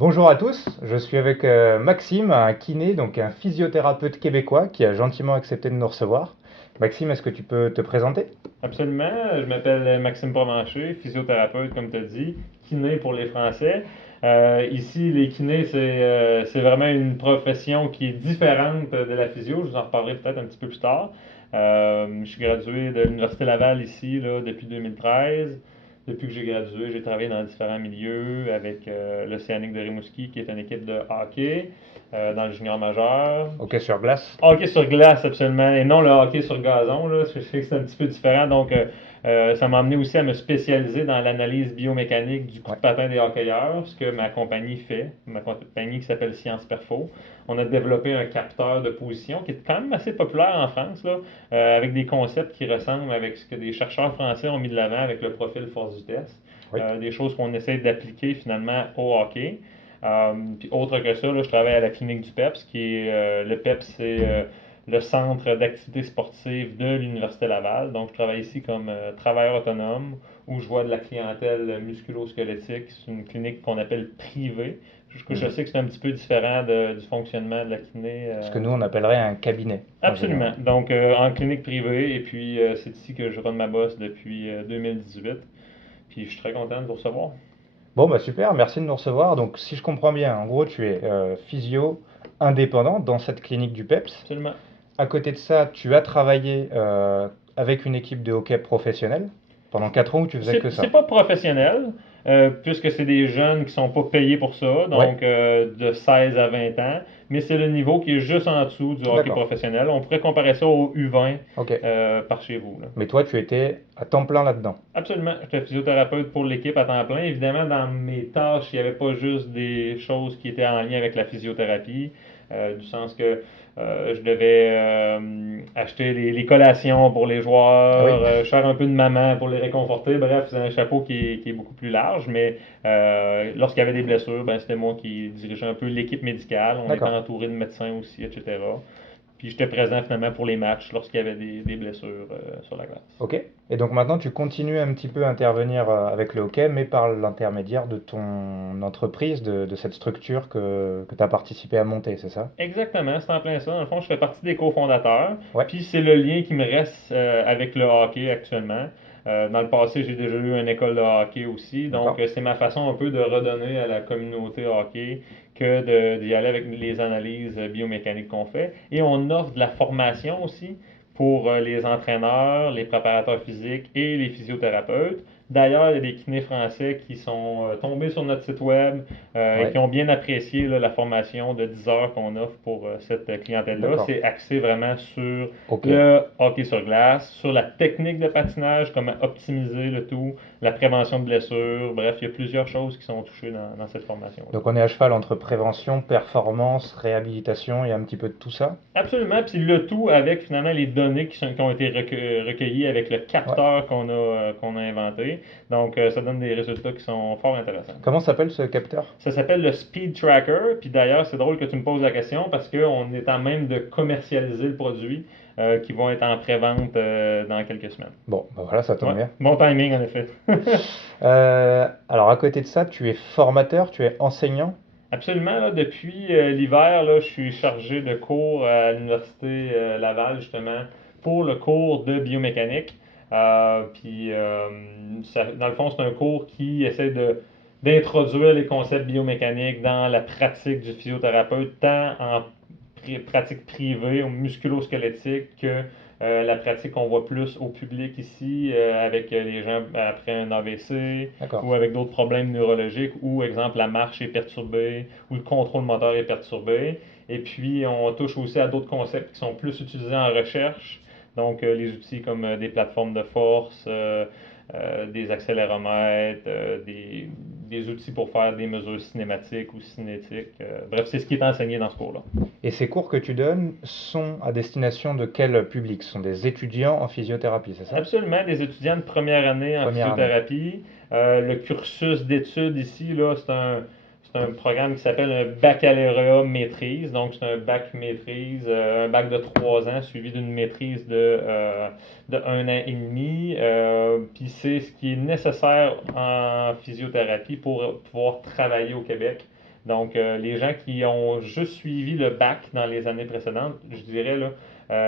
Bonjour à tous, je suis avec Maxime, un kiné, donc un physiothérapeute québécois qui a gentiment accepté de nous recevoir. Maxime, est-ce que tu peux te présenter? Absolument. Je m'appelle Maxime Provencher, physiothérapeute, comme tu as dit, kiné pour les Français. Ici, les kinés, c'est vraiment une profession qui est différente de la physio. Je vous en reparlerai peut-être un petit peu plus tard. Je suis gradué de l'Université Laval ici là, depuis 2013. Depuis que j'ai gradué, j'ai travaillé dans différents milieux avec l'Océanique de Rimouski, qui est une équipe de hockey, dans le junior majeur. Ok, sur glace. Hockey sur glace, absolument, et non le hockey sur gazon, là, je sais que c'est un petit peu différent. Donc, ça m'a amené aussi à me spécialiser dans l'analyse biomécanique du coup Ouais. de patin des hockeyeurs, ce que ma compagnie fait, ma compagnie qui s'appelle Science Perfo. On a développé un capteur de position qui est quand même assez populaire en France, là, avec des concepts qui ressemblent avec ce que des chercheurs français ont mis de l'avant avec le profil force vitesse. Oui. Des choses qu'on essaie d'appliquer finalement au hockey. Puis autre que ça, là, je travaille à la clinique du PEPS, qui est le PEPS, c'est le centre d'activité sportive de l'Université Laval. Donc, je travaille ici comme travailleur autonome, où je vois de la clientèle musculo-squelettique. C'est une clinique qu'on appelle privée. Je Mhm. sais que c'est un petit peu différent du fonctionnement de la kiné. Ce que nous on appellerait un cabinet en Absolument. général. Donc, en clinique privée, et puis c'est ici que je run ma bosse depuis 2018. Puis, je suis très content de vous recevoir. Bon, bah super, merci de nous recevoir. Donc, si je comprends bien, en gros, tu es physio indépendant dans cette clinique du PEPS. Absolument. À côté de ça, tu as travaillé avec une équipe de hockey professionnelle pendant 4 ans où tu faisais que C'est ça. pas professionnel, puisque c'est des jeunes qui sont pas payés pour ça, Ouais, donc de 16 à 20 ans, mais c'est le niveau qui est juste en dessous du hockey d'accord. professionnel. On pourrait comparer ça au U20 Ok. par chez vous, là. Mais toi, tu étais à temps plein là-dedans. Absolument. J'étais physiothérapeute pour l'équipe à temps plein. Évidemment, dans mes tâches, il n'y avait pas juste des choses qui étaient en lien avec la physiothérapie, du sens que je devais acheter les collations pour les Ah oui, joueurs, faire un peu de maman pour les réconforter. Bref, c'est un chapeau qui est beaucoup plus large, mais lorsqu'il y avait des blessures, ben, c'était moi qui dirigeais un peu l'équipe médicale. On était d'accord. entouré de médecins aussi, etc. Puis j'étais présent finalement pour les matchs lorsqu'il y avait des blessures sur la glace. Ok. Et donc maintenant, tu continues un petit peu à intervenir avec le hockey, mais par l'intermédiaire de ton entreprise, de cette structure que tu as participé à monter, c'est ça? Exactement, c'est en plein ça. Dans le fond, je fais partie des cofondateurs. Ouais, Puis c'est le lien qui me reste avec le hockey actuellement. Dans le passé, j'ai déjà eu une école de hockey aussi. Donc, d'accord. c'est ma façon un peu de redonner à la communauté hockey que d'y aller avec les analyses biomécaniques qu'on fait. Et on offre de la formation aussi pour les entraîneurs, les préparateurs physiques et les physiothérapeutes. D'ailleurs, il y a des kinés français qui sont tombés sur notre site web et Ouais, qui ont bien apprécié là, la formation de 10 heures qu'on offre pour cette clientèle-là. d'accord. C'est axé vraiment sur Ok. le hockey sur glace, sur la technique de patinage, comment optimiser le tout, la prévention de blessures. Bref, il y a plusieurs choses qui sont touchées dans cette formation-là. Donc on est à cheval entre prévention, performance, réhabilitation et un petit peu de tout ça? Absolument, puis le tout avec finalement les données qui ont été recueillies avec le Ouais. capteur qu'on a inventé. Donc, ça donne des résultats qui sont fort intéressants. Comment s'appelle ce capteur? Ça s'appelle le Speed Tracker. Puis d'ailleurs, c'est drôle que tu me poses la question parce qu'on est en même de commercialiser le produit qui vont être en pré-vente dans quelques semaines. Bon, bah voilà, ça tombe Ouais, bien. bon timing en effet. Alors à côté de ça, tu es formateur, tu es enseignant? Absolument, là, depuis l'hiver, là, je suis chargé de cours à l'Université Laval, justement, pour le cours de biomécanique. Dans le fond, c'est un cours qui essaie d'introduire les concepts biomécaniques dans la pratique du physiothérapeute, tant en pratique privée ou musculo-squelettique que la pratique qu'on voit plus au public ici avec les gens après un AVC D'accord. ou avec d'autres problèmes neurologiques où, exemple, la marche est perturbée ou le contrôle moteur est perturbé. Et puis, on touche aussi à d'autres concepts qui sont plus utilisés en recherche. Donc, les outils comme des plateformes de force, des accéléromètres, des outils pour faire des mesures cinématiques ou cinétiques. Bref, c'est ce qui est enseigné dans ce cours-là. Et ces cours que tu donnes sont à destination de quel public? Ce sont des étudiants en physiothérapie, c'est ça? Absolument, des étudiants de première année en Première année. physiothérapie. Le cursus d'études ici, là, c'est un programme qui s'appelle un baccalauréat maîtrise. Donc, c'est un bac maîtrise, un bac de 3 ans suivi d'une maîtrise de 1 an et demi. Puis, c'est ce qui est nécessaire en physiothérapie pour pouvoir travailler au Québec. Donc, les gens qui ont juste suivi le bac dans les années précédentes, je dirais, là,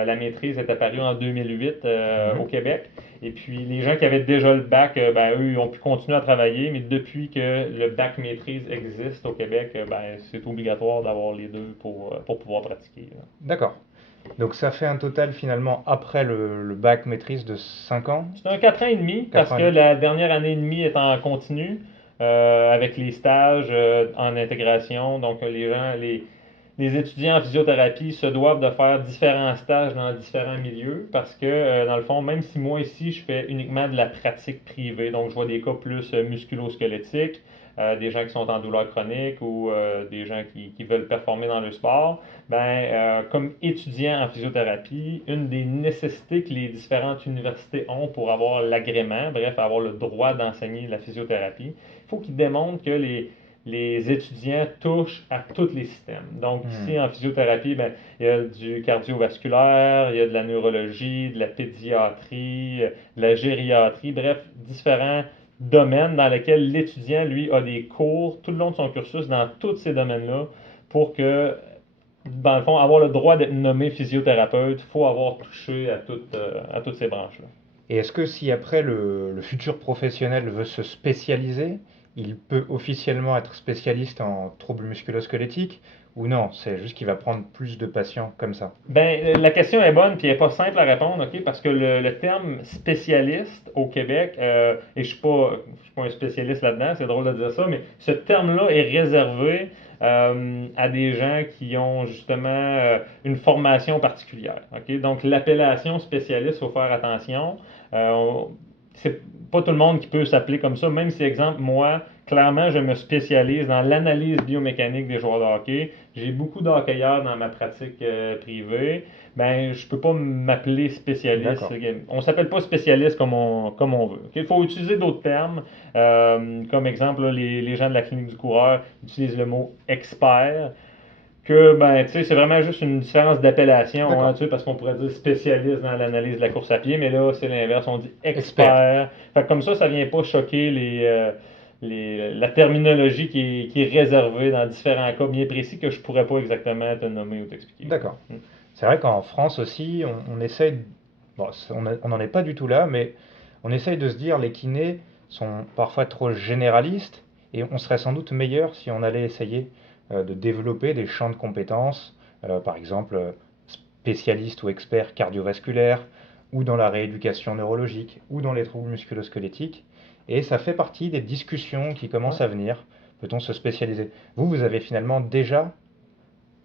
la maîtrise est apparue en 2008 au Mhm. Québec. Et puis, les gens qui avaient déjà le bac, ben, eux, ils ont pu continuer à travailler, mais depuis que le bac maîtrise existe au Québec, ben, c'est obligatoire d'avoir les deux pour pouvoir pratiquer, là. D'accord. Donc ça fait un total finalement après le bac maîtrise de 5 ans, C'est un 4 ans et demi 4 parce ans et que demi. la dernière année et demie est en continu avec les stages en intégration. Donc, les étudiants en physiothérapie se doivent de faire différents stages dans différents milieux parce que, dans le fond, même si moi ici, je fais uniquement de la pratique privée, donc je vois des cas plus musculo-squelettiques, des gens qui sont en douleur chronique ou des gens qui veulent performer dans le sport, ben, comme étudiant en physiothérapie, une des nécessités que les différentes universités ont pour avoir l'agrément, bref, avoir le droit d'enseigner la physiothérapie, il faut qu'ils démontrent que les étudiants touchent à tous les systèmes. Donc Hmm. ici, en physiothérapie, ben, il y a du cardiovasculaire, il y a de la neurologie, de la pédiatrie, de la gériatrie, bref, différents domaines dans lesquels l'étudiant, lui, a des cours tout le long de son cursus dans tous ces domaines-là pour que, dans le fond, avoir le droit d'être nommé physiothérapeute, il faut avoir touché à toutes ces branches-là. Et est-ce que si après le futur professionnel veut se spécialiser, il peut officiellement être spécialiste en troubles musculo-squelettiques ou non, c'est juste qu'il va prendre plus de patients comme ça? Ben, la question est bonne, puis elle n'est pas simple à répondre, OK? Parce que le terme spécialiste au Québec, et je suis pas un spécialiste là-dedans, c'est drôle de dire ça, mais ce terme-là est réservé à des gens qui ont justement une formation particulière, OK? Donc, l'appellation spécialiste, il faut faire attention. C'est pas tout le monde qui peut s'appeler comme ça, même si, exemple, moi, clairement, je me spécialise dans l'analyse biomécanique des joueurs de hockey. J'ai beaucoup d'hockeyeurs dans ma pratique privée. Ben, je peux pas m'appeler spécialiste. D'accord. On s'appelle pas spécialiste comme on veut. Il faut utiliser d'autres termes. Comme exemple, là, les gens de la clinique du coureur utilisent le mot expert. Que, ben, tu sais, c'est vraiment juste une différence d'appellation, hein, D'accord. tu sais, parce qu'on pourrait dire spécialiste dans l'analyse de la course à pied, mais là, c'est l'inverse, on dit Expert. expert. Fait que comme ça vient pas choquer la terminologie qui est réservée dans différents cas bien précis que je pourrais pas exactement te nommer ou t'expliquer, D'accord. là. C'est vrai qu'en France aussi, on essaye, bon, on n'en est pas du tout là, mais on essaye de se dire les kinés sont parfois trop généralistes et on serait sans doute meilleur si on allait essayer de développer des champs de compétences, par exemple spécialiste ou expert cardiovasculaire, ou dans la rééducation neurologique, ou dans les troubles musculo-squelettiques. Et ça fait partie des discussions qui Ouais. commencent à venir. Peut-on se spécialiser? Vous avez finalement déjà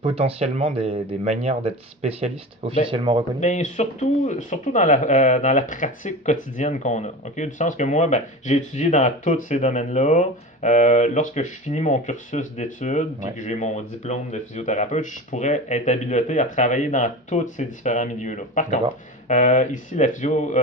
potentiellement des manières d'être spécialiste Ben, officiellement reconnues? ben surtout dans la pratique quotidienne qu'on a. OK? Du sens que moi, ben, j'ai étudié dans tous ces domaines-là. Lorsque je finis mon cursus d'études puis Ouais, que j'ai mon diplôme de physiothérapeute, je pourrais être habilité à travailler dans tous ces différents milieux-là. Par contre, d'accord. ici, la physio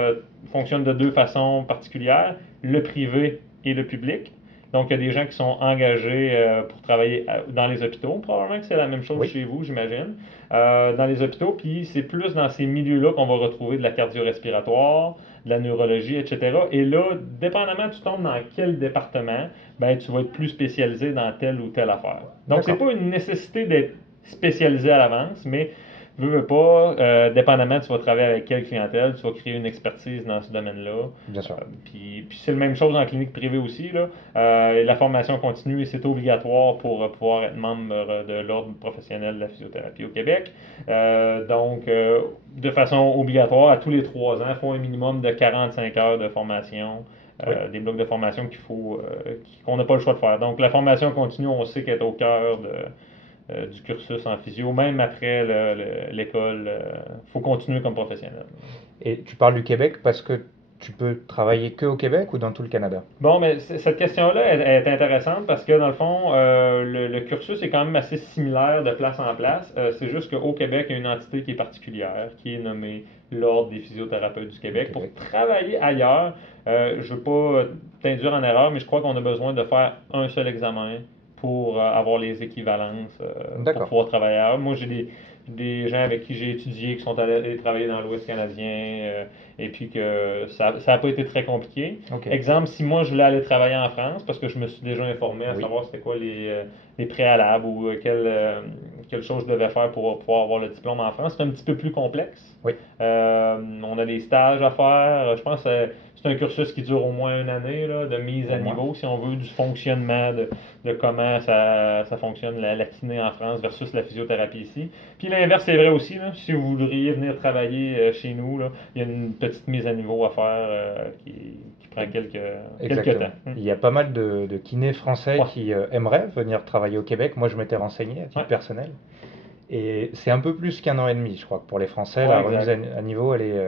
fonctionne de deux façons particulières, le privé et le public. Donc, il y a des gens qui sont engagés pour travailler dans les hôpitaux. Probablement que c'est la même chose Oui, chez vous, j'imagine. Dans les hôpitaux, puis c'est plus dans ces milieux-là qu'on va retrouver de la cardio-respiratoire, de la neurologie, etc. Et là, dépendamment tu tombes dans quel département, ben tu vas être plus spécialisé dans telle ou telle affaire. Donc c'est d'accord, pas une nécessité d'être spécialisé à l'avance, mais veux pas, dépendamment tu vas travailler avec quelle clientèle, tu vas créer une expertise dans ce domaine-là. bien sûr. Puis c'est la même chose en clinique privée aussi, là. La formation continue et c'est obligatoire pour pouvoir être membre de l'ordre professionnel de la physiothérapie au Québec. De façon obligatoire, à tous les 3 ans, il faut un minimum de 45 heures de formation, Oui, des blocs de formation qu'on n'a pas le choix de faire. Donc la formation continue, on sait qu'elle est au cœur du cursus en physio, même après l'école. Il faut continuer comme professionnel. et tu parles du Québec parce que tu peux travailler que au Québec ou dans tout le Canada? Bon, mais cette question-là est intéressante parce que dans le fond, le cursus est quand même assez similaire de place en place. C'est juste qu'au Québec, il y a une entité qui est particulière, qui est nommée l'Ordre des physiothérapeutes du Du Québec. Pour Québec. travailler ailleurs, je ne veux pas t'induire en erreur, mais je crois qu'on a besoin de faire un seul examen pour avoir les équivalences pour D'accord. pouvoir travailler ailleurs. Moi, des gens avec qui j'ai étudié qui sont allés travailler dans l'Ouest canadien et puis que ça n'a pas été très compliqué. Ok. Exemple, si moi je voulais aller travailler en France, parce que je me suis déjà informé à Oui. savoir c'était quoi les préalables ou quelle chose je devais faire pour pouvoir avoir le diplôme en France, c'est un petit peu plus complexe. Oui. On a des stages à faire. Je pense que c'est un cursus qui dure au moins une année là, de mise à Au moins. niveau, si on veut, du fonctionnement, de comment ça fonctionne la kiné en France versus la physiothérapie ici. Puis l'inverse est vrai aussi. Là. Si vous voudriez venir travailler chez nous, là, il y a une petite mise à niveau à faire qui prend quelques temps. Exactement. Il y a pas mal de kinés français Ouais, qui aimeraient venir travailler au Québec. Moi, je m'étais renseigné à ouais, titre personnel. Et c'est un peu plus qu'un an et demi, je crois, que pour les Français. ouais, La remise exact. à niveau, elle est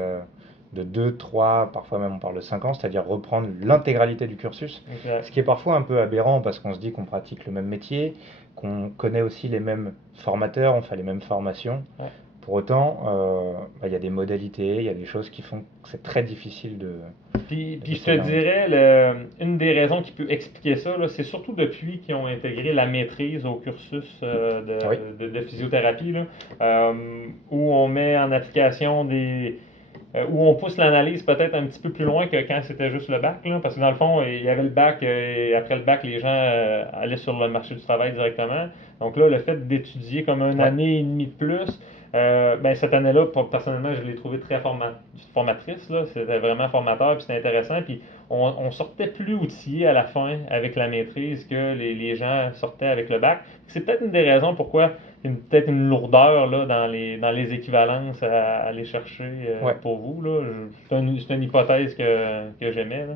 de 2, 3, parfois même on parle de 5 ans, c'est-à-dire reprendre l'intégralité du cursus. Ce Exact. qui est parfois un peu aberrant parce qu'on se dit qu'on pratique le même métier, qu'on connaît aussi les mêmes formateurs, on fait les mêmes formations. Ouais. Pour autant, il y a des modalités, il y a des choses qui font que c'est très difficile Puis je te d'essayer un. dirais, une des raisons qui peut expliquer ça, là, c'est surtout depuis qu'ils ont intégré la maîtrise au cursus Oui, de physiothérapie, là, où on met en application où on pousse l'analyse peut-être un petit peu plus loin que quand c'était juste le bac, là, parce que dans le fond, il y avait le bac, et après le bac, les gens allaient sur le marché du travail directement. Donc là, le fait d'étudier comme une ouais, année et demie de plus, ben, cette année-là, personnellement, je l'ai trouvé très formatrice. Là. C'était vraiment formateur, puis c'était intéressant. Puis on sortait plus outillé à la fin avec la maîtrise que les gens sortaient avec le bac. C'est peut-être une des raisons pourquoi peut-être une lourdeur là, dans les équivalences à aller chercher ouais. pour vous. Là. C'est une hypothèse que j'aimais. Là.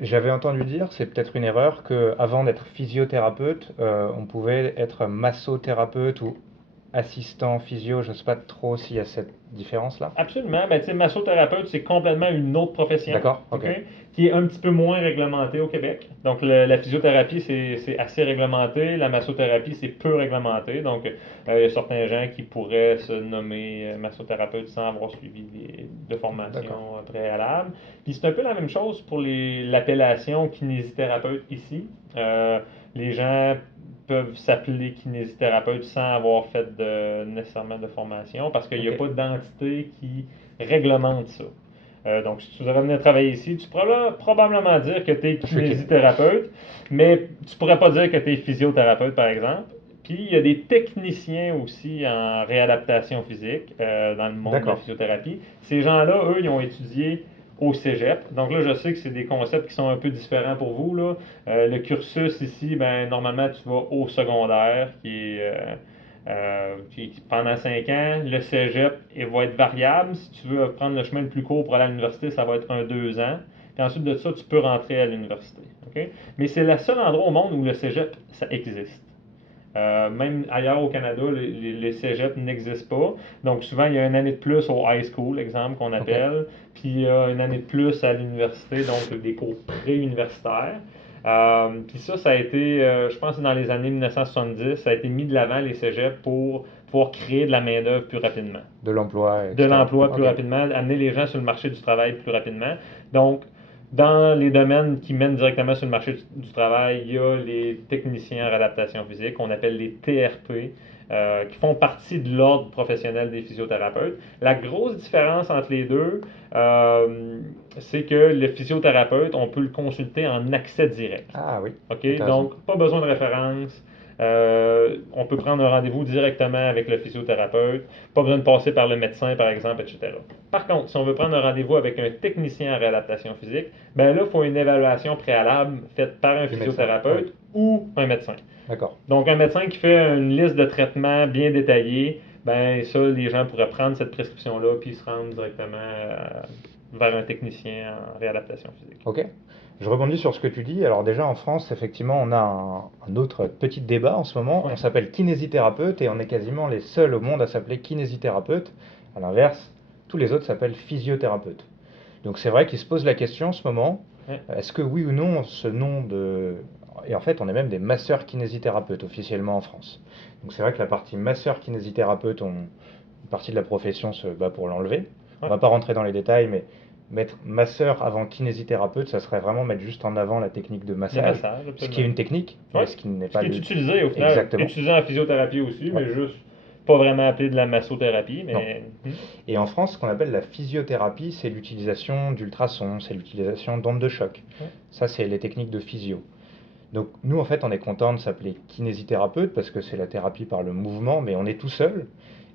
J'avais entendu dire, c'est peut-être une erreur, que avant d'être physiothérapeute, on pouvait être massothérapeute ou assistant physio. Je ne sais pas trop s'il y a cette différence-là. Absolument. Ben, tu sais, massothérapeute, c'est complètement une autre profession, D'accord, ok. OK, qui est un petit peu moins réglementée au Québec. Donc, la physiothérapie, c'est assez réglementé. La massothérapie, c'est peu réglementé. Donc, il y a certains gens qui pourraient se nommer massothérapeute sans avoir suivi de D'accord. formation préalable. Puis, c'est un peu la même chose pour l'appellation kinésithérapeute ici. Les gens peuvent s'appeler kinésithérapeute sans avoir fait nécessairement de formation parce qu'il n'y Ok. a pas d'entité qui réglemente ça. Donc, si tu voudrais venir travailler ici, tu pourrais probablement dire que tu es Je suis kiné. kinésithérapeute, mais tu pourrais pas dire que tu es physiothérapeute, par exemple. Puis, il y a des techniciens aussi en réadaptation physique dans le monde de la D'accord. physiothérapie. Ces gens-là, eux, ils ont étudié au cégep. Donc là, je sais que c'est des concepts qui sont un peu différents pour vous. Là. Le cursus ici, ben, normalement, tu vas au secondaire, pendant 5 ans. Le cégep il va être variable. Si tu veux prendre le chemin le plus court pour aller à l'université, ça va être 2 ans. Puis ensuite de ça, tu peux rentrer à l'université. OK? Mais c'est le seul endroit au monde où le cégep, ça existe. Même ailleurs au Canada, les cégeps n'existent pas. Donc souvent, il y a une année de plus au high school, exemple, qu'on Ok. appelle, puis il y a une année de plus à l'université, donc des cours pré-universitaires. Puis ça a été, je pense que dans les années 1970, ça a été mis de l'avant les cégeps pour pouvoir créer de la main-d'œuvre plus rapidement, De l'emploi, de etc. l'emploi plus Ok. rapidement, amener les gens sur le marché du travail plus rapidement. Donc, dans les domaines qui mènent directement sur le marché du travail, il y a les techniciens en réadaptation physique, qu'on appelle les TRP, qui font partie de l'ordre professionnel des physiothérapeutes. La grosse différence entre les deux, c'est que le physiothérapeute, on peut le consulter en accès direct. Ah oui, tu OK? as raison. Donc, pas besoin de référence. On peut prendre un rendez-vous directement avec le physiothérapeute. Pas besoin de passer par le médecin, par exemple, etc. Par contre, si on veut prendre un rendez-vous avec un technicien en réadaptation physique, ben là, il faut une évaluation préalable faite par un Du médecin. Oui. physiothérapeute ou un médecin. D'accord. Donc, un médecin qui fait une liste de traitements bien détaillée, ben ça, les gens pourraient prendre cette prescription-là puis se rendre directement vers un technicien en réadaptation physique. Ok. Je rebondis sur ce que tu dis. Alors déjà en France, effectivement, on a un autre petit débat en ce moment. On Ouais. s'appelle kinésithérapeute et on est quasiment les seuls au monde à s'appeler kinésithérapeute. À l'inverse, tous les autres s'appellent physiothérapeute. Donc c'est vrai qu'il se pose la question en ce moment, Ouais. est-ce que oui ou non ce nom de. Et en fait, on est même des masseurs kinésithérapeutes officiellement en France. Donc c'est vrai que la partie masseur kinésithérapeute, une partie de la profession se bat pour l'enlever. On Ouais. va pas rentrer dans les détails, mais mettre masseur avant kinésithérapeute, ça serait vraiment mettre juste en avant la technique de Le massage, massage, ce qui est absolument. une technique, mais Ouais. ce qui n'est Ce pas qui est utilisé au final, exactement. utilisé en physiothérapie aussi, Ouais. mais juste pas vraiment appelé de la massothérapie, Non. mais... Et en France, ce qu'on appelle la physiothérapie, c'est l'utilisation d'ultrasons, c'est l'utilisation d'ondes de choc. Ouais. Ça, c'est les techniques de physio. Donc nous, en fait, on est content de s'appeler kinésithérapeute parce que c'est la thérapie par le mouvement, mais on est tout seul.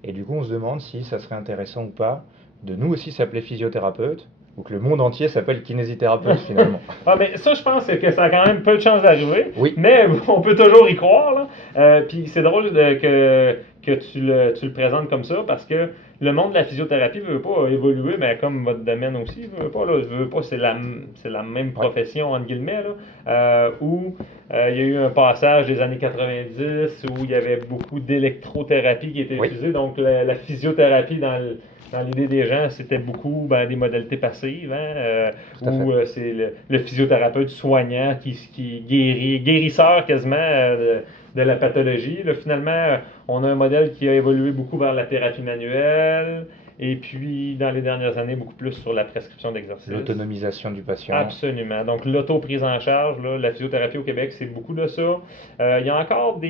Et du coup, on se demande si ça serait intéressant ou pas de nous aussi s'appeler physiothérapeute ou que le monde entier s'appelle kinésithérapeute finalement. Ah, mais ça, je pense que ça a quand même peu de chances d'arriver, Oui, mais on peut toujours y croire, là. Puis c'est drôle que tu le présentes comme ça, parce que le monde de la physiothérapie veut pas évoluer, mais comme votre domaine aussi veut pas, là, veut pas, c'est la même ouais, profession, entre guillemets, là, où il y a eu un passage des années 90 où il y avait beaucoup d'électrothérapie qui était oui, utilisée, donc la physiothérapie dans l'idée des gens, c'était beaucoup des modalités passives, hein, tout à fait. où c'est le physiothérapeute soignant qui guérit, guérisseur quasiment de la pathologie. Là, finalement, on a un modèle qui a évolué beaucoup vers la thérapie manuelle, et puis dans les dernières années, beaucoup plus sur la prescription d'exercices. L'autonomisation du patient. Absolument. Donc, l'auto-prise en charge, là, la physiothérapie au Québec, c'est beaucoup de ça. Il y a encore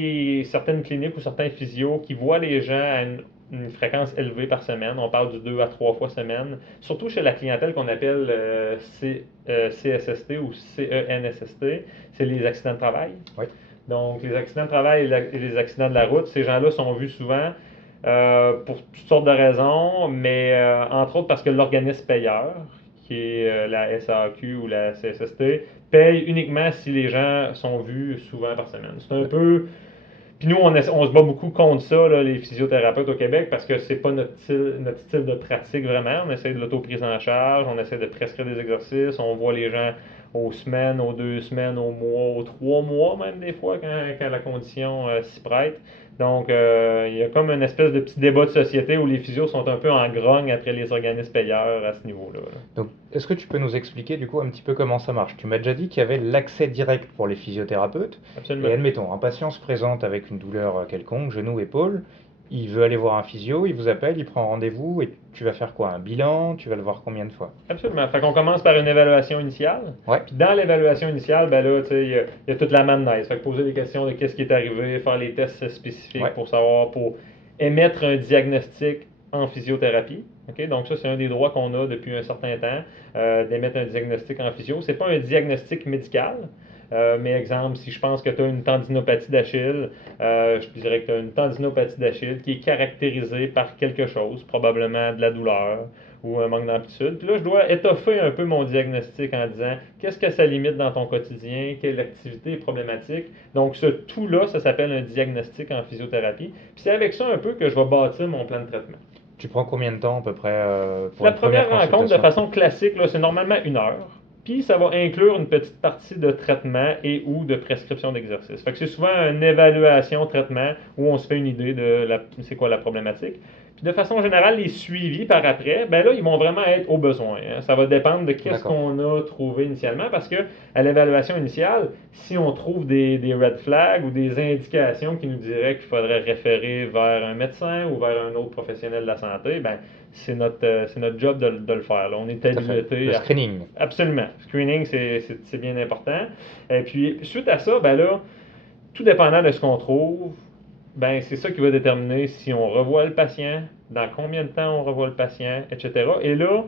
certaines cliniques ou certains physios qui voient les gens à une fréquence élevée par semaine. On parle du 2 à 3 fois semaine. Surtout chez la clientèle qu'on appelle CSST ou CENSST. C'est les accidents de travail. Oui, Donc, les accidents de travail et les accidents de la route, ces gens-là sont vus souvent pour toutes sortes de raisons, mais entre autres parce que l'organisme payeur, qui est la SAQ ou la CSST, paye uniquement si les gens sont vus souvent par semaine. C'est un peu... Puis nous, on se bat beaucoup contre ça, là, les physiothérapeutes au Québec, parce que c'est pas notre style de pratique vraiment. On essaie de l'auto-prise en charge, on essaie de prescrire des exercices, on voit les gens aux semaines, aux 2 semaines, aux mois, aux 3 mois même des fois, quand la condition s'y prête. Donc, il y a comme une espèce de petit débat de société où les physios sont un peu en grogne après les organismes payeurs à ce niveau-là, là. donc est-ce que tu peux nous expliquer du coup un petit peu comment ça marche? Tu m'as déjà dit qu'il y avait l'accès direct pour les physiothérapeutes. Et Absolument. admettons, un patient se présente avec une douleur quelconque, genou, épaule, il veut aller voir un physio, il vous appelle, il prend rendez-vous et tu vas faire quoi? Un bilan? Tu vas le voir combien de fois? Absolument. Fait qu'on commence par une évaluation initiale. Ouais, Puis dans l'évaluation initiale, ben là, tu sais, il y a toute la madness. Fait que poser des questions de qu'est-ce qui est arrivé, faire les tests spécifiques ouais, pour émettre un diagnostic en physiothérapie. OK? Donc ça, c'est un des droits qu'on a depuis un certain temps, d'émettre un diagnostic en physio. C'est pas un diagnostic médical. Mais exemple, si je pense que tu as une tendinopathie d'Achille, je te dirais que tu as une tendinopathie d'Achille qui est caractérisée par quelque chose, probablement de la douleur ou un manque d'amplitude. Puis là, je dois étoffer un peu mon diagnostic en disant qu'est-ce que ça limite dans ton quotidien, quelle activité est problématique. Donc, ce tout-là, ça s'appelle un diagnostic en physiothérapie. Puis c'est avec ça un peu que je vais bâtir mon plan de traitement. tu prends combien de temps à peu près pour La une première première rencontre, de consultation? façon classique, là, c'est normalement 1 heure. Puis ça va inclure une petite partie de traitement et ou de prescription d'exercice. Fait que c'est souvent une évaluation-traitement où on se fait une idée de c'est quoi la problématique. Puis de façon générale, les suivis par après, ben là, ils vont vraiment être au besoin, hein. Ça va dépendre de qu'est-ce D'accord. qu'on a trouvé initialement, parce que à l'évaluation initiale, si on trouve des red flags ou des indications qui nous diraient qu'il faudrait référer vers un médecin ou vers un autre professionnel de la santé, ben c'est notre job de le faire, là. On est Tout à fait. habilité Le à... screening. Absolument. Screening, c'est bien important. Et puis, suite à ça, ben là, tout dépendant de ce qu'on trouve, ben c'est ça qui va déterminer si on revoit le patient, dans combien de temps on revoit le patient, etc. Et là,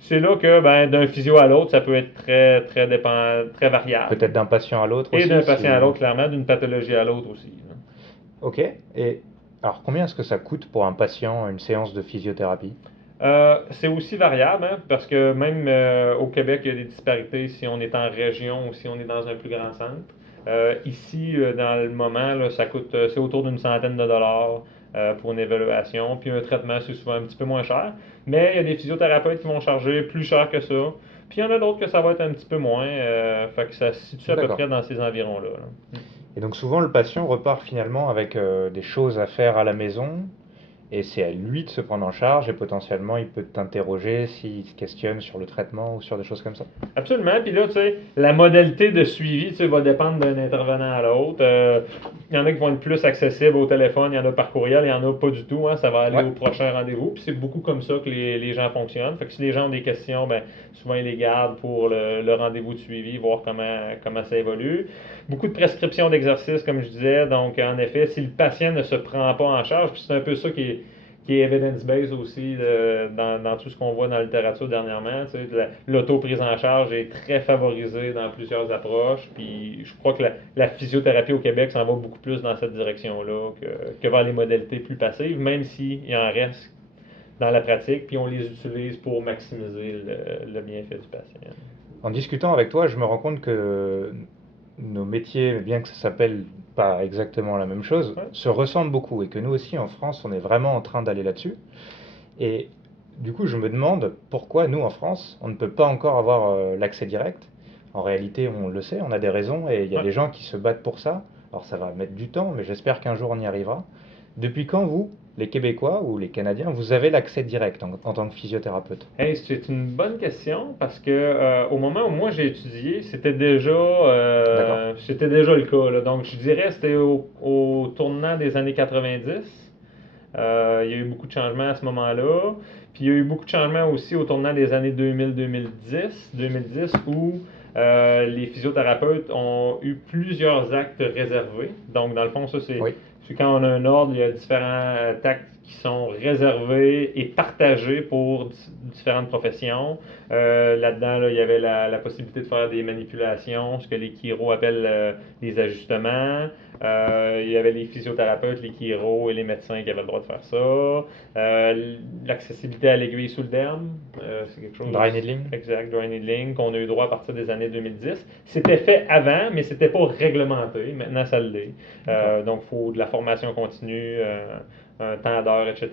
c'est là que d'un physio à l'autre, ça peut être très, très très variable. Peut-être d'un patient à l'autre Et aussi. d'un patient à l'autre, clairement, d'une pathologie à l'autre aussi, là. Ok. Et alors, combien est-ce que ça coûte pour un patient une séance de physiothérapie? C'est aussi variable, hein, parce que même au Québec, il y a des disparités si on est en région ou si on est dans un plus grand centre. Ici, dans le moment, là, ça coûte, c'est autour d'une centaine de dollars pour une évaluation. Puis un traitement, c'est souvent un petit peu moins cher. Mais il y a des physiothérapeutes qui vont charger plus cher que ça. Puis il y en a d'autres que ça va être un petit peu moins. Fait que ça se situe à peu D'accord. près dans ces environs-là, là. Et donc souvent le patient repart finalement avec des choses à faire à la maison et c'est à lui de se prendre en charge et potentiellement il peut t'interroger s'il se questionne sur le traitement ou sur des choses comme ça. Absolument. Puis là, tu sais, la modalité de suivi, tu sais, va dépendre d'un intervenant à l'autre. Il y en a qui vont être plus accessibles au téléphone, il y en a par courriel, il y en a pas du tout. Hein, ça va aller Ouais. au prochain rendez-vous. Puis c'est beaucoup comme ça que les gens fonctionnent. Fait que si les gens ont des questions, ben, souvent ils les gardent pour le rendez-vous de suivi, voir comment ça évolue. Beaucoup de prescriptions d'exercices, comme je disais. Donc, en effet, si le patient ne se prend pas en charge, puis c'est un peu ça qui est evidence-based aussi dans tout ce qu'on voit dans la littérature dernièrement. Tu sais, l'auto-prise en charge est très favorisée dans plusieurs approches. Puis je crois que la physiothérapie au Québec s'en va beaucoup plus dans cette direction-là que vers les modalités plus passives, même s'il en reste dans la pratique, puis on les utilise pour maximiser le bienfait du patient. En discutant avec toi, je me rends compte que nos métiers, bien que ça s'appelle pas exactement la même chose, Ouais. se ressemblent beaucoup et que nous aussi en France, on est vraiment en train d'aller là-dessus. Et du coup, je me demande pourquoi nous en France, on ne peut pas encore avoir l'accès direct. En réalité, on le sait, on a des raisons et il y a Ouais. des gens qui se battent pour ça. Alors ça va mettre du temps, mais j'espère qu'un jour on y arrivera. Depuis quand vous, les Québécois ou les Canadiens, vous avez l'accès direct en tant que physiothérapeute? Hey, c'est une bonne question parce que au moment où moi j'ai étudié, D'accord. c'était déjà le cas, là. Donc je dirais que c'était au tournant des années 90. Il y a eu beaucoup de changements à ce moment-là. Puis il y a eu beaucoup de changements aussi au tournant des années 2000-2010 où les physiothérapeutes ont eu plusieurs actes réservés. Donc dans le fond, ça Oui. c'est quand on a un ordre, il y a différents actes qui sont réservés et partagés pour différentes professions. Là-dedans, là, il y avait la possibilité de faire des manipulations, ce que les chiro appellent des ajustements. Il y avait les physiothérapeutes, les chiro et les médecins qui avaient le droit de faire ça. L'accessibilité à l'aiguille sous le derme, c'est quelque chose. Dry needling. Exact, dry needling, qu'on a eu droit à partir des années 2010. C'était fait avant, mais c'était pas réglementé. Maintenant, ça l'est. Donc, il faut de la formation continue, un temps d'heure, etc.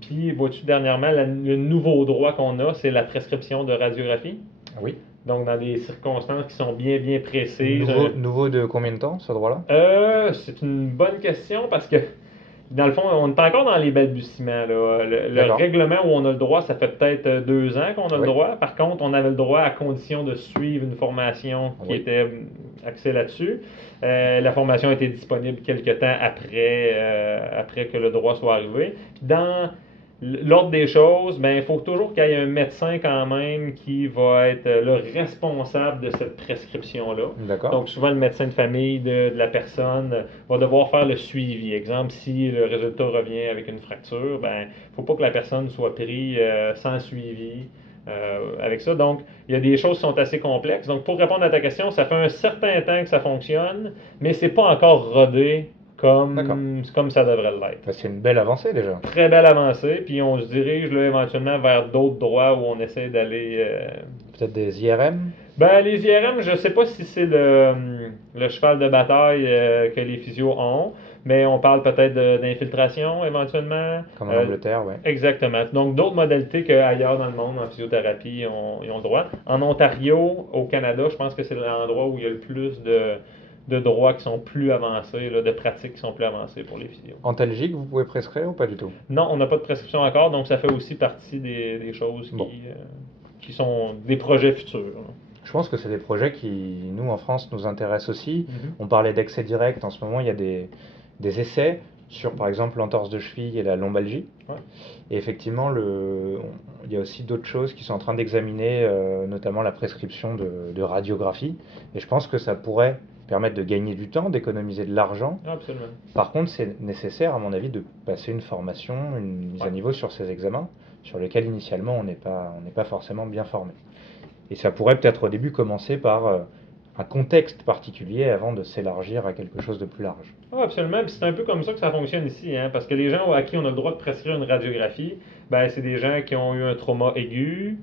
Puis, vois-tu, dernièrement, le nouveau droit qu'on a, c'est la prescription de radiographie. Oui. Donc, dans des circonstances qui sont bien, bien précises. Nouveau de combien de temps, ce droit-là? C'est une bonne question parce que, dans le fond, on est encore dans les balbutiements, là. Le règlement où on a le droit, ça fait peut-être 2 ans qu'on a le droit. Par contre, on avait le droit à condition de suivre une formation qui était axée là-dessus. La formation était disponible quelques temps après que le droit soit arrivé. Puis dans l'ordre des choses, ben, il faut toujours qu'il y ait un médecin quand même qui va être le responsable de cette prescription-là. D'accord. Donc souvent le médecin de famille de la personne va devoir faire le suivi. Exemple, si le résultat revient avec une fracture, ben, il ne faut pas que la personne soit prise sans suivi. Avec ça. Donc, il y a des choses qui sont assez complexes. Donc, pour répondre à ta question, ça fait un certain temps que ça fonctionne, mais c'est pas encore rodé comme ça devrait l'être. C'est une belle avancée déjà. Très belle avancée, puis on se dirige là, éventuellement vers d'autres droits où on essaie d'aller. Peut-être des IRM? Ben, les IRM, je ne sais pas si c'est le cheval de bataille que les physios ont, mais on parle peut-être d'infiltration éventuellement. Comme en Angleterre, oui. Exactement. Donc, d'autres modalités qu'ailleurs dans le monde en physiothérapie, ils ont le droit. En Ontario, au Canada, je pense que c'est l'endroit où il y a le plus de droits qui sont plus avancés, là, de pratiques qui sont plus avancées pour les physios. En Belgique, vous pouvez prescrire ou pas du tout? Non, on n'a pas de prescription encore, donc ça fait aussi partie des choses qui sont des projets futurs, là. Je pense que c'est des projets qui, nous, en France, nous intéressent aussi. Mhm. On parlait d'accès direct. En ce moment, il y a des essais sur, par exemple, l'entorse de cheville et la lombalgie. Ouais. Et effectivement, il y a aussi d'autres choses qui sont en train d'examiner, notamment la prescription de radiographie. Et je pense que ça pourrait permettre de gagner du temps, d'économiser de l'argent. Absolument. Par contre, c'est nécessaire, à mon avis, de passer une formation, une mise à niveau sur ces examens, sur lesquels initialement on n'est pas forcément bien formé. Et ça pourrait peut-être au début commencer par un contexte particulier avant de s'élargir à quelque chose de plus large. Ah, absolument, puis c'est un peu comme ça que ça fonctionne ici, hein, parce que les gens à qui on a le droit de prescrire une radiographie, ben, c'est des gens qui ont eu un trauma aigu,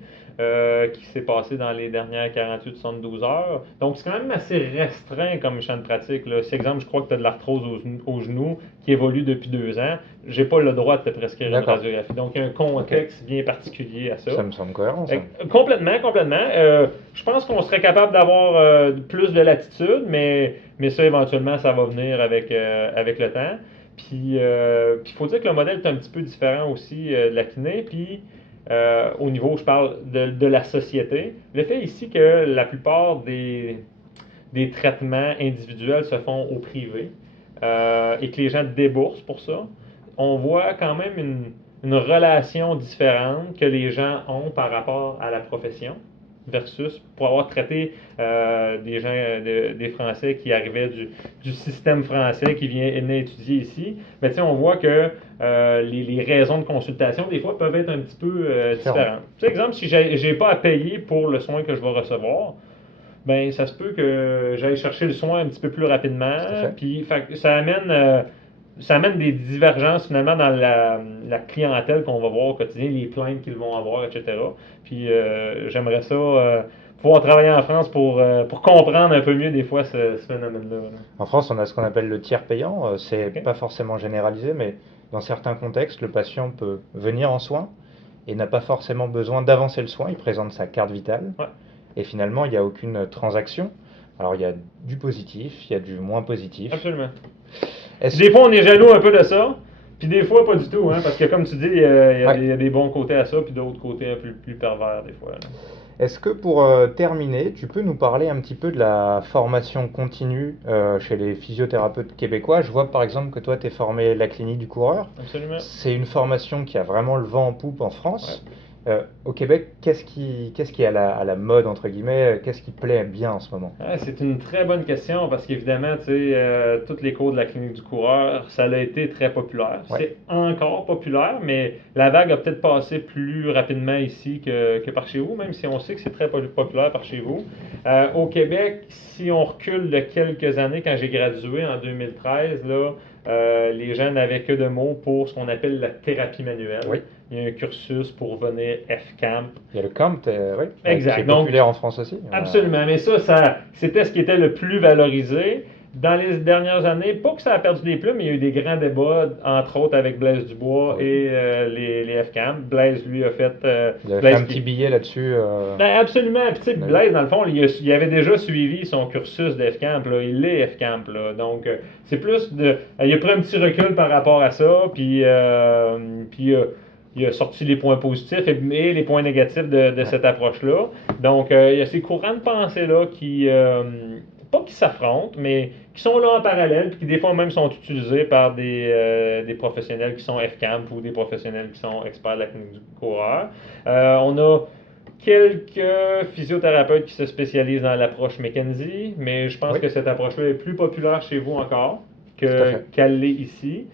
qui s'est passé dans les dernières 48-72 heures. Donc, c'est quand même assez restreint comme champ de pratique, là. Si, exemple, je crois que tu as de l'arthrose au genou qui évolue depuis 2 ans, j'ai pas le droit de te prescrire une radiographie. Donc, il y a un contexte bien particulier à ça. Ça me semble cohérent, ça. Complètement, complètement. Je pense qu'on serait capable d'avoir plus de latitude, mais ça, éventuellement, ça va venir avec le temps. Puis il faut dire que le modèle est un petit peu différent aussi de la kiné. Puis au niveau, je parle de la société. Le fait ici que la plupart des traitements individuels se font au privé et que les gens déboursent pour ça, on voit quand même une relation différente que les gens ont par rapport à la profession versus pour avoir traité des gens, des Français qui arrivaient du système français qui venaient étudier ici. Mais tu sais, on voit que les raisons de consultation, des fois, peuvent être un petit peu différentes. Tu sais, exemple, si j'ai pas à payer pour le soin que je vais recevoir, ben ça se peut que j'aille chercher le soin un petit peu plus rapidement. Tout à fait. Puis ça amène des divergences finalement dans la clientèle qu'on va voir au quotidien, les plaintes qu'ils vont avoir, etc. Puis j'aimerais ça pouvoir travailler en France pour comprendre un peu mieux des fois ce phénomène-là. Là. En France, on a ce qu'on appelle le tiers payant. C'est OK? pas forcément généralisé, mais dans certains contextes, le patient peut venir en soins et n'a pas forcément besoin d'avancer le soin. Il présente sa carte vitale Ouais, et finalement, il n'y a aucune transaction. Alors, il y a du positif, il y a du moins positif. absolument. Puis Est-ce des fois, on est jaloux un peu de ça, puis des fois, pas du tout, hein, parce que comme tu dis, ouais. il y a des bons côtés à ça, puis d'autres côtés un peu plus pervers des fois. Là. Est-ce que pour terminer, tu peux nous parler un petit peu de la formation continue chez les physiothérapeutes québécois? Je vois par exemple que toi, tu es formé à la clinique du coureur. Absolument. C'est une formation qui a vraiment le vent en poupe en Ouais. France. Au Québec, qu'est-ce qui est à la mode, entre guillemets? Qu'est-ce qui plaît bien en ce moment? Ah, c'est une très bonne question parce qu'évidemment, tu sais, tous les cours de la clinique du coureur, ça a été très populaire. Ouais, C'est encore populaire, mais la vague a peut-être passé plus rapidement ici que par chez vous, même si on sait que c'est très populaire par chez vous. Au Québec, si on recule de quelques années, quand j'ai gradué en 2013, là, les gens n'avaient que de mots pour ce qu'on appelle la thérapie manuelle. oui. Il y a un cursus pour venir F-Camp. Il y a le CAMP, oui, qui est Exact. Donc, populaire en France aussi. absolument, mais c'était ce qui était le plus valorisé. Dans les dernières années, pas que ça a perdu des plumes, mais il y a eu des grands débats, entre autres avec Blaise Dubois Oui. et les FCAM. Blaise, lui, a fait. Il avait fait Blaise un petit billet là-dessus. Ben, absolument. Puis, tu sais, On a vu. Blaise, dans le fond, il avait déjà suivi son cursus de FCamp. Là. Il est FCamp. Là. Donc, c'est plus de. Il a pris un petit recul par rapport à ça. Puis il a sorti les points positifs et les points négatifs de Ouais. cette approche-là. Donc, il y a ces courants de pensée-là qui. Pas qui s'affrontent, mais qui sont là en parallèle, puis qui des fois même sont utilisés par des professionnels qui sont FCamp ou des professionnels qui sont experts de la clinique du coureur. On a quelques physiothérapeutes qui se spécialisent dans l'approche McKenzie, mais je pense Oui, que cette approche-là est plus populaire chez vous encore tout à fait. qu'elle l'est ici.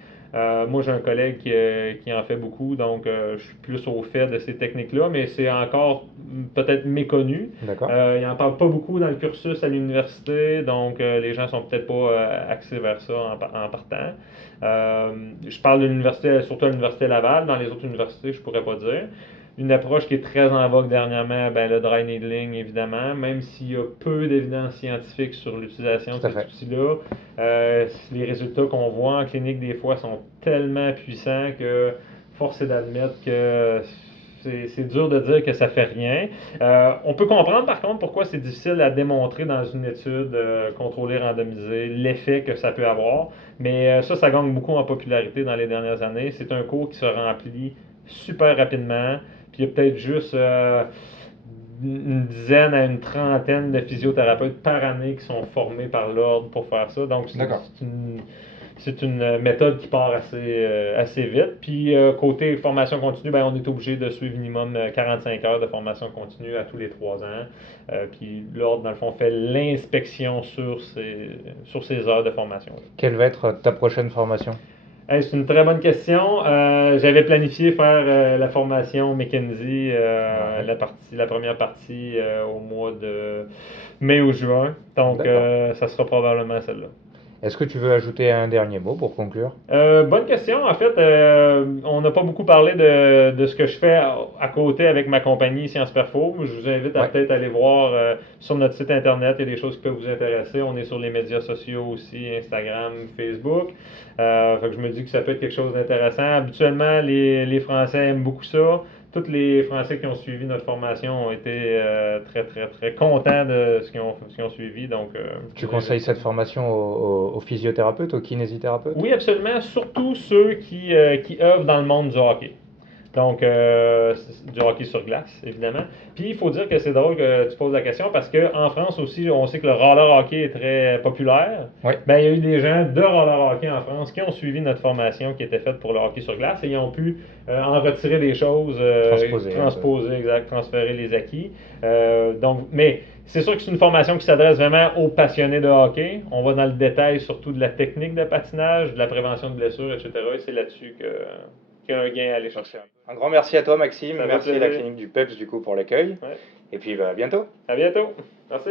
Moi, j'ai un collègue qui en fait beaucoup, donc je suis plus au fait de ces techniques-là, mais c'est encore peut-être méconnu. D'accord. Il n'en parle pas beaucoup dans le cursus à l'université, donc les gens sont peut-être pas axés vers ça en partant. Je parle de l'université, surtout à l'université Laval, dans les autres universités, je pourrais pas dire. Une approche qui est très en vogue dernièrement, ben, le dry needling, évidemment, même s'il y a peu d'évidence scientifique sur l'utilisation de Tout à cet fait. outil-là, les résultats qu'on voit en clinique des fois sont tellement puissants que force est d'admettre que c'est dur de dire que ça fait rien. On peut comprendre par contre pourquoi c'est difficile à démontrer dans une étude contrôlée, randomisée, l'effet que ça peut avoir, mais ça gagne beaucoup en popularité dans les dernières années. C'est un cours qui se remplit super rapidement. Puis il y a peut-être juste une dizaine à une trentaine de physiothérapeutes par année qui sont formés par l'ordre pour faire ça. Donc D'accord. c'est une méthode qui part assez vite. Puis côté formation continue, ben, on est obligé de suivre minimum 45 heures de formation continue à tous les 3 ans. Puis l'ordre, dans le fond, fait l'inspection sur ces heures de formation. Quelle va être ta prochaine formation? Hey, c'est une très bonne question. J'avais planifié faire la formation McKenzie, Ouais. la première partie au mois de mai ou juin. Donc, D'accord. ça sera probablement celle-là. Est-ce que tu veux ajouter un dernier mot pour conclure? Bonne question. En fait, on n'a pas beaucoup parlé de ce que je fais à côté avec ma compagnie Sciences Perfo. Je vous invite à Ouais. peut-être aller voir sur notre site internet. Il y a des choses qui peuvent vous intéresser. On est sur les médias sociaux aussi, Instagram, Facebook. Fait que je me dis que ça peut être quelque chose d'intéressant. Habituellement, les Français aiment beaucoup ça. tous les Français qui ont suivi notre formation ont été très, très, très contents de ce qu'ils ont suivi. Donc, Tu conseilles cette formation aux physiothérapeutes, aux kinésithérapeutes? oui, absolument, surtout ceux qui œuvrent dans le monde du hockey. Donc, du hockey sur glace, évidemment. Puis, il faut dire que c'est drôle que tu poses la question parce qu'en France aussi, on sait que le roller hockey est très populaire. Oui. Ben, il y a eu des gens de roller hockey en France qui ont suivi notre formation qui était faite pour le hockey sur glace et ils ont pu en retirer des choses, transposer, exact, transférer les acquis. Donc, mais c'est sûr que c'est une formation qui s'adresse vraiment aux passionnés de hockey. On va dans le détail surtout de la technique de patinage, de la prévention de blessures, etc. Et c'est là-dessus qu'il y a un gain à aller chercher. Un grand merci à toi, Maxime. Ça fait Merci à la plaisir. clinique du PEPS du coup pour l'accueil. Ouais. Et puis à bientôt. À bientôt. Merci.